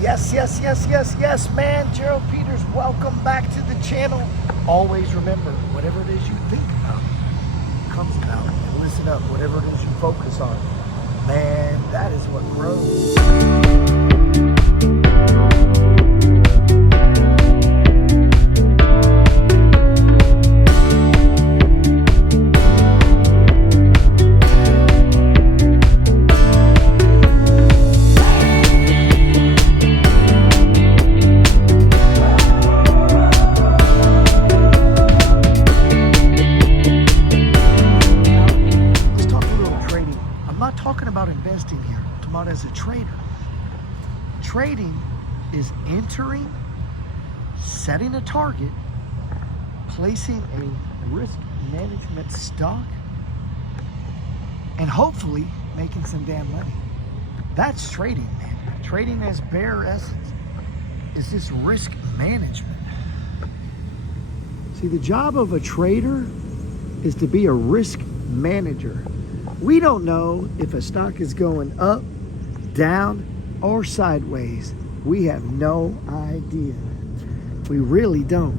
Yes, man. Gerald Peters, welcome back to the channel. Always remember, whatever it is you think about comes about. And listen up, whatever it is you focus on, man, that is what grows. Investing here, I'm talking about as a trader. Trading is entering, setting a target, placing a risk management stock, and hopefully making some damn money. That's trading, man. Trading as bare essence is this risk management. See, the job of a trader is to be a risk manager. We don't know if a stock is going up, down, or sideways. We have no idea. We really don't.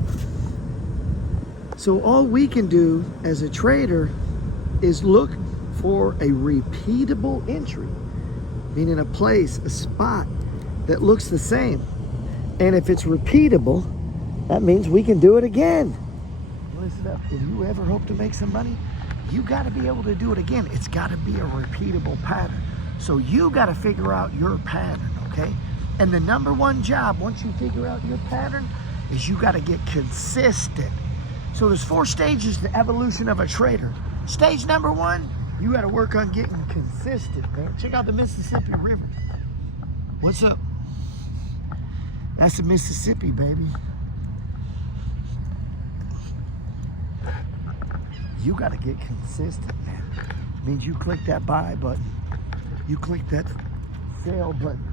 So all we can do as a trader is look for a repeatable entry, meaning a place, a spot that looks the same. And if it's repeatable, that means we can do it again. Listen up, if you ever hope to make some money, you got to be able to do it again. It's got to be a repeatable pattern. So you got to figure out your pattern, okay? And the number one job, once you figure out your pattern, is you got to get consistent. So there's 4 stages to the evolution of a trader. Stage number 1, you got to work on getting consistent, man. Check out the Mississippi River. What's up? That's the Mississippi, baby. You got to get consistent, man. It means you click that buy button. You click that sell button.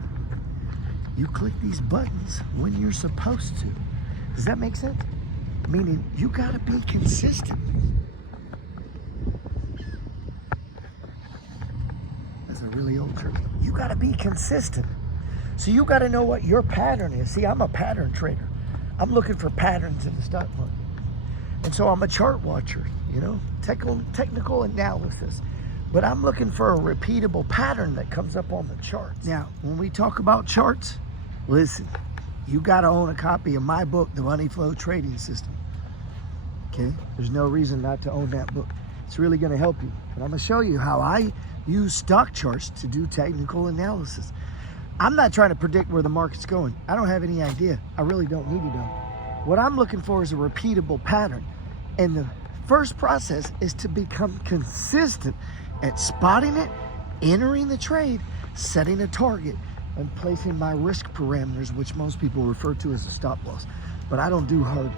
You click these buttons when you're supposed to. Does that make sense? Meaning you got to be consistent. That's a really old trick. You got to be consistent. So you got to know what your pattern is. See, I'm a pattern trader. I'm looking for patterns in the stock market. And so I'm a chart watcher, you know, technical analysis. But I'm looking for a repeatable pattern that comes up on the charts. Now, when we talk about charts, listen, you got to own a copy of my book, The Money Flow Trading System. Okay? There's no reason not to own that book. It's really going to help you. And I'm going to show you how I use stock charts to do technical analysis. I'm not trying to predict where the market's going. I don't have any idea. I really don't need to know. What I'm looking for is a repeatable pattern. And the first process is to become consistent at spotting it, entering the trade, setting a target, and placing my risk parameters, which most people refer to as a stop loss. But I don't do hard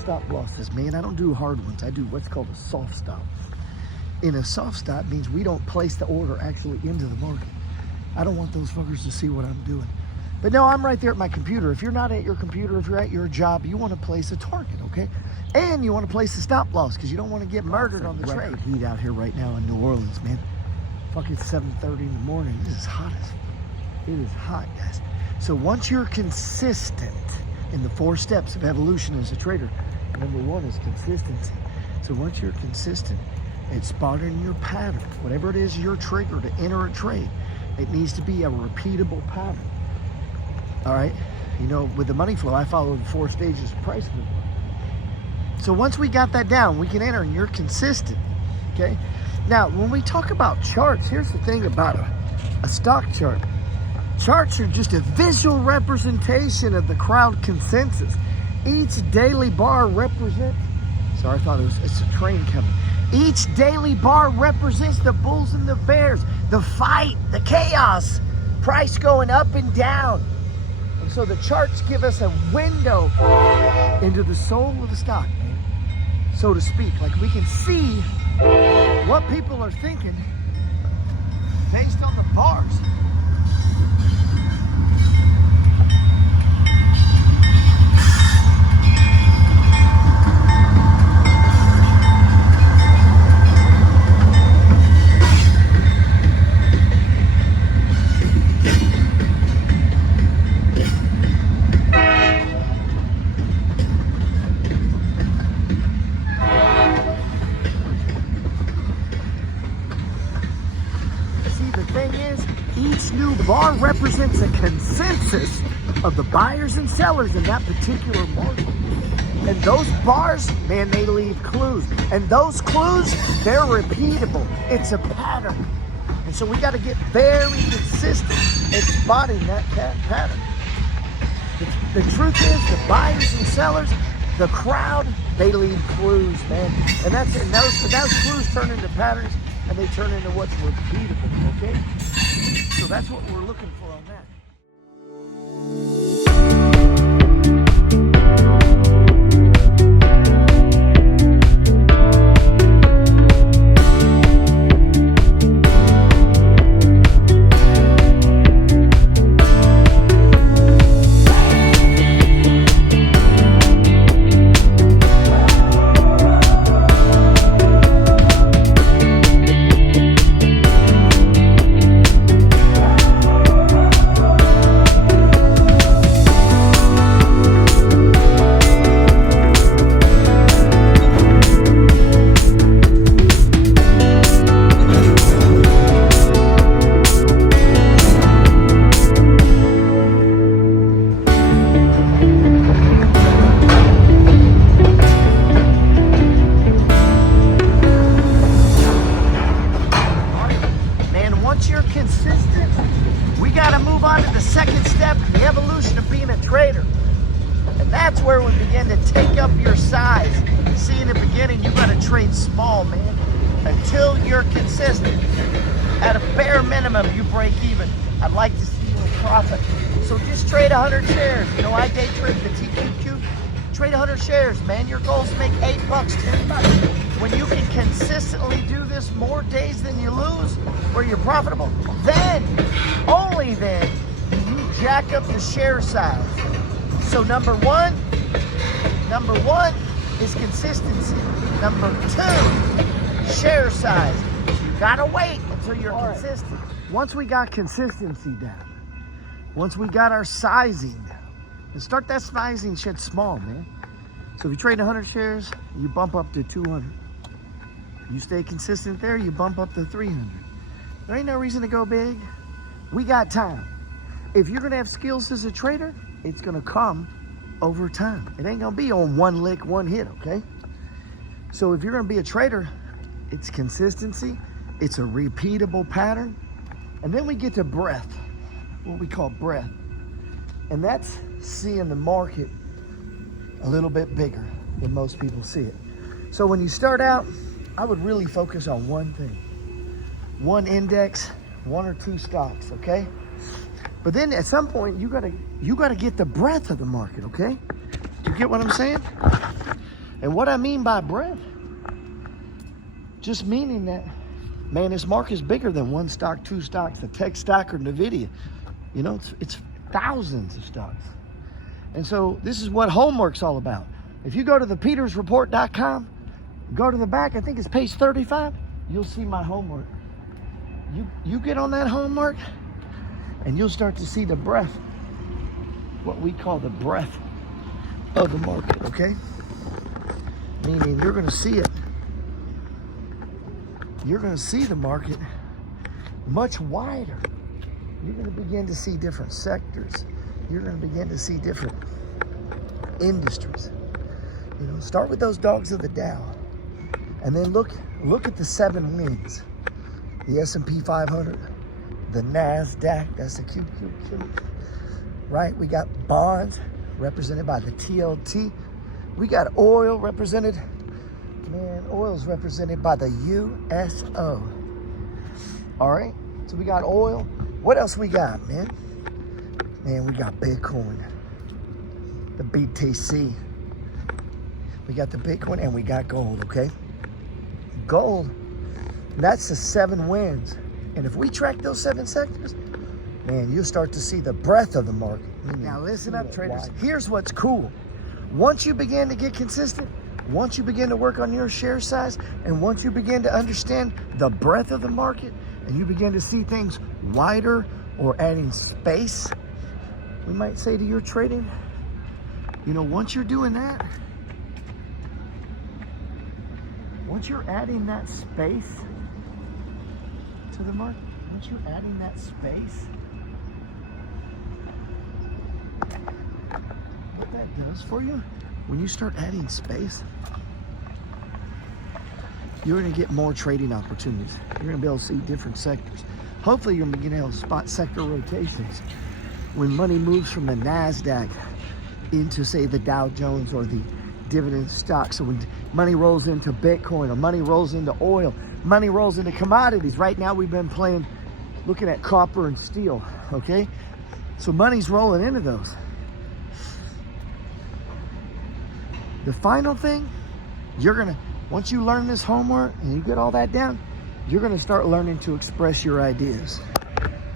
stop losses, man. I don't do hard ones. I do what's called a soft stop. And a soft stop means we don't place the order actually into the market. I don't want those fuckers to see what I'm doing. But no, I'm right there at my computer. If you're not at your computer, if you're at your job, you want to place a target, okay? And you want to place a stop loss because you don't want to get murdered on the trade. Heat out here right now in New Orleans, man. Fuck, it's 7:30 in the morning. This is hot as it is hot, guys. So once you're consistent in the 4 steps of evolution as a trader, number 1 is consistency. So once you're consistent at spotting your pattern, whatever it is your trigger to enter a trade, it needs to be a repeatable pattern. All right, you know, with the money flow, I follow the 4 stages of price movement. So once we got that down, we can enter and you're consistent, okay? Now, when we talk about charts, here's the thing about a stock chart. Charts are just a visual representation of the crowd consensus. Each daily bar represents, sorry, I thought it's a train coming. Each daily bar represents the bulls and the bears, the fight, the chaos, price going up and down. And so the charts give us a window into the soul of the stock, man, so to speak. Like we can see what people are thinking based on the bars. bar represents a consensus of the buyers and sellers in that particular market. And those bars, man, they leave clues. And those clues, they're repeatable. It's a pattern. And so we got to get very consistent at spotting that pattern. The truth is, the buyers and sellers, the crowd, they leave clues, man. And those clues turn into patterns, and they turn into what's repeatable, okay? So that's what we're looking for on that. Once you're consistent, we got to move on to the second step in the evolution of being a trader. And that's where we begin to take up your size. See, in the beginning, you got to trade small, man, until you're consistent. At a bare minimum, you break even. I'd like to see you in profit. So just trade 100 shares. You know, I day trade the TQQ. Trade 100 shares, man. Your goal is to make $8, $10. When you can consistently do this more days than you lose, where you're profitable, then, only then, do you jack up the share size. So number one is consistency. Number two, share size. You gotta wait until you're consistent. Once we got consistency down, once we got our sizing down, and start that sizing shit small, man. So if you trade 100 shares, you bump up to 200. You stay consistent there, you bump up to 300. There ain't no reason to go big. We got time. If you're gonna have skills as a trader, it's gonna come over time. It ain't gonna be on one lick, one hit, okay? So if you're gonna be a trader, it's consistency, it's a repeatable pattern, and then we get to breadth, what we call breadth. And that's seeing the market a little bit bigger than most people see it. So when you start out, I would really focus on one thing. One index, one or two stocks, okay? But then at some point, you gotta get the breadth of the market, okay? Do you get what I'm saying? And what I mean by breadth, just meaning that, man, this market is bigger than one stock, two stocks, a tech stock or NVIDIA. You know, it's thousands of stocks. And so this is what homework's all about. If you go to thepetersreport.com, go to the back, I think it's page 35, you'll see my homework. You get on that homework and you'll start to see the breadth, what we call the breadth of the market, okay? Meaning you're gonna see it. You're gonna see the market much wider. You're gonna begin to see different sectors. You're gonna begin to see different industries. You know, start with those dogs of the Dow. And then look at the 7 wins. The S&P 500, the NASDAQ, that's the QQQ, right? We got bonds represented by the TLT. We got oil represented, man, oil's represented by the USO. All right, so we got oil. What else we got, man? Man, we got Bitcoin, the BTC. We got the Bitcoin and we got gold, okay? Gold, that's the 7 wins. And if we track those 7 sectors, man, you'll start to see the breadth of the market. Now listen up, traders. Here's what's cool. Once you begin to get consistent, once you begin to work on your share size, and once you begin to understand the breadth of the market, and you begin to see things wider or adding space, we might say to your trading, you know, once you're doing that, once you're adding that space to the market, once you're adding that space, does for you, when you start adding space, you're going to get more trading opportunities. You're going to be able to see different sectors. Hopefully, you're going to be able to spot sector rotations. When money moves from the NASDAQ into, say, the Dow Jones or the dividend stocks. So when money rolls into Bitcoin or money rolls into oil, money rolls into commodities. Right now, we've been looking at copper and steel, okay? So money's rolling into those. The final thing, once you learn this homework and you get all that down, you're gonna start learning to express your ideas.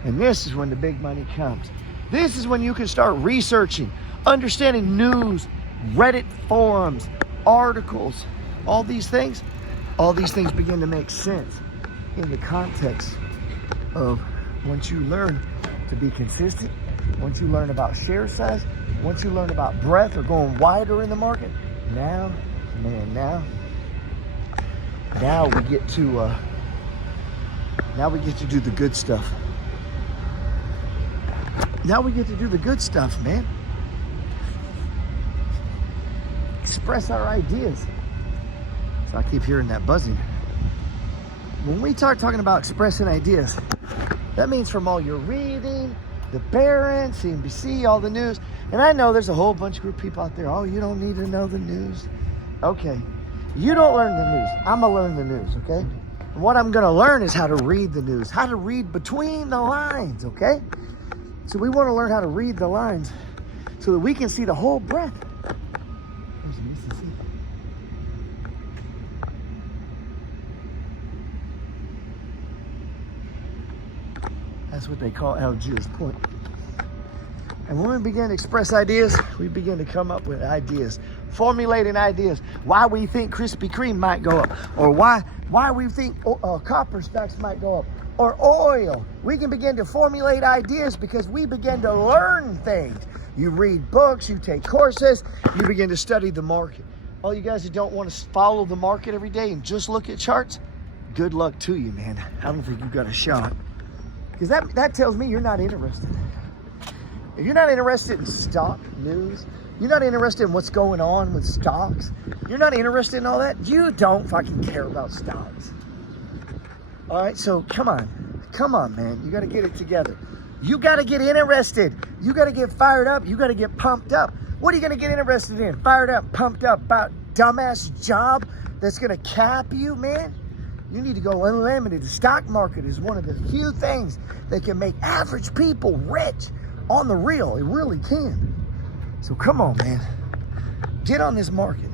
And this is when the big money comes. This is when you can start researching, understanding news, Reddit forums, articles, all these things begin to make sense in the context of once you learn to be consistent, once you learn about share size, once you learn about breadth or going wider in the market. Now we get to do the good stuff. Now we get to do the good stuff, man. Express our ideas. So I keep hearing that buzzing. When we start talking about expressing ideas, that means from all your reading, the Barron, CNBC, all the news. And I know there's a whole bunch of group of people out there, oh, you don't need to know the news. Okay, you don't learn the news. I'm gonna learn the news, okay? And what I'm gonna learn is how to read the news, how to read between the lines, okay? So we wanna learn how to read the lines so that we can see the whole breadth. There's Mississippi. That's what they call Algiers Point. And when we begin to express ideas, we begin to come up with ideas, formulating ideas, why we think Krispy Kreme might go up, or why we think copper stocks might go up, or oil. We can begin to formulate ideas because we begin to learn things. You read books, you take courses, you begin to study the market. All you guys who don't want to follow the market every day and just look at charts, good luck to you, man. I don't think you've got a shot. Because that tells me you're not interested. If you're not interested in stock news, you're not interested in what's going on with stocks, you're not interested in all that, you don't fucking care about stocks. All right, so come on, man. You got to get it together. You got to get interested. You got to get fired up. You got to get pumped up. What are you going to get interested in? Fired up, pumped up about dumbass job that's going to cap you, man? You need to go unlimited. The stock market is one of the few things that can make average people rich on the real. It really can. So come on, man. Get on this market.